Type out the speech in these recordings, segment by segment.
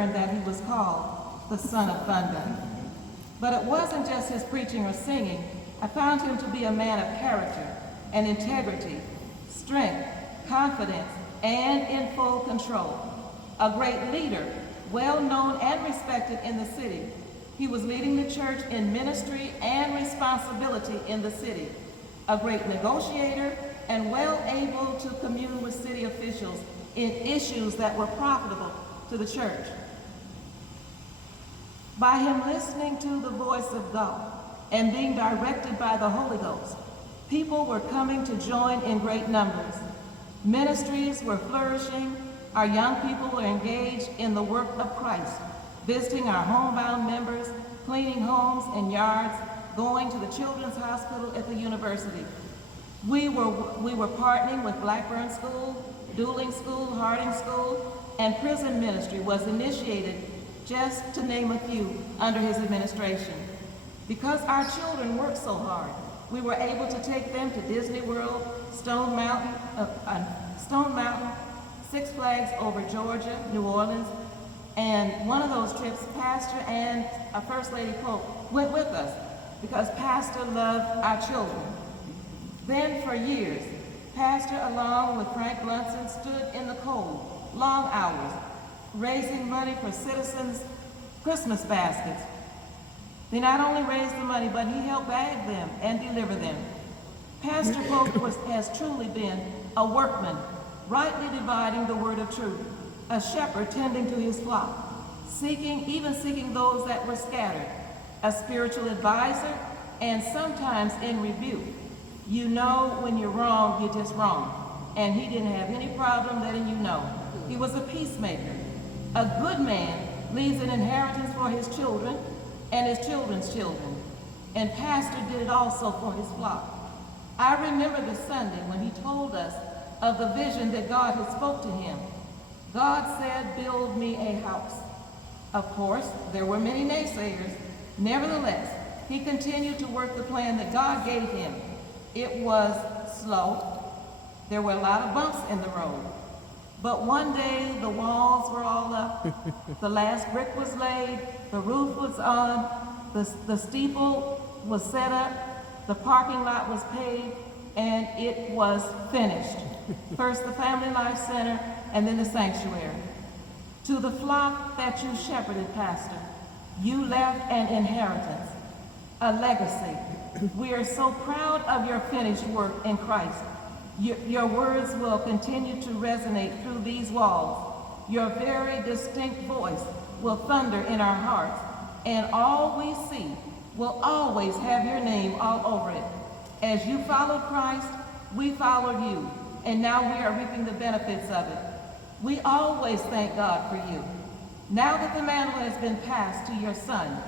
that he was called the Son of Thunder. But it wasn't just his preaching or singing. I found him to be a man of character and integrity, strength, confidence, and in full control. A great leader, well known and respected in the city. He was leading the church in ministry and responsibility in the city. A great negotiator and well able to commune with city officials in issues that were profitable to the church. By him listening to the voice of God and being directed by the Holy Ghost, people were coming to join in great numbers. Ministries were flourishing. Our young people were engaged in the work of Christ, visiting our homebound members, cleaning homes and yards, going to the children's hospital at the university. We were partnering with Blackburn School, Dueling School, Harding School, and prison ministry was initiated, just to name a few, under his administration. Because our children worked so hard, we were able to take them to Disney World, Stone Mountain, Six Flags over Georgia, New Orleans, and one of those trips, Pastor and First Lady Polk went with us because Pastor loved our children. Then for years, Pastor, along with Frank Blunson, stood in the cold, long hours, raising money for citizens' Christmas baskets. They not only raised the money, but he helped bag them and deliver them. Pastor Polk has truly been a workman, rightly dividing the word of truth, a shepherd tending to his flock, even seeking those that were scattered, a spiritual advisor, and sometimes in rebuke. You know when you're wrong, you're just wrong. And he didn't have any problem letting you know. He was a peacemaker. A good man leaves an inheritance for his children and his children's children. And Pastor did it also for his flock. I remember the Sunday when he told us of the vision that God had spoke to him. God said, "Build me a house." Of course, there were many naysayers. Nevertheless, he continued to work the plan that God gave him. It was slow. There were a lot of bumps in the road. But one day, the walls were all up, the last brick was laid, the roof was on, the steeple was set up, the parking lot was paved, and it was finished. First the Family Life Center, and then the sanctuary. To the flock that you shepherded, Pastor, you left an inheritance, a legacy. We are so proud of your finished work in Christ. Your words will continue to resonate through these walls. Your very distinct voice will thunder in our hearts, and all we see will always have your name all over it. As you followed Christ, we followed you, and now we are reaping the benefits of it. We always thank God for you. Now that the mantle has been passed to your son,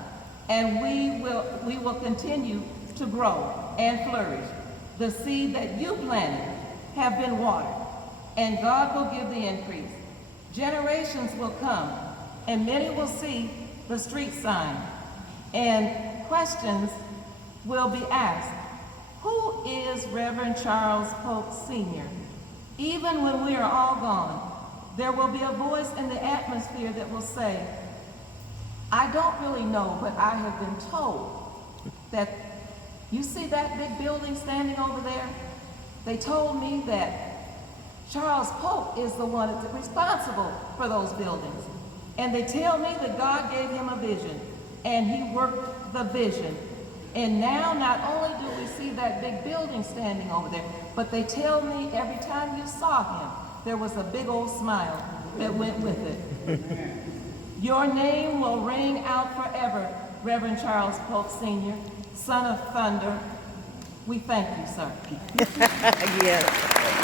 and we will continue to grow and flourish. The seed that you planted have been watered, and God will give the increase. Generations will come, and many will see the street sign, and questions will be asked. Who is Reverend Charles Polk Sr.? Even when we are all gone, there will be a voice in the atmosphere that will say, I don't really know, but I have been told that, you see that big building standing over there? They told me that Charles Polk is the one that's responsible for those buildings. And they tell me that God gave him a vision, and he worked the vision. And now not only do we see that big building standing over there, but they tell me every time you saw him, there was a big old smile that went with it. Your name will ring out forever, Reverend Charles Polk Sr., Son of Thunder. We thank you, sir. Yes.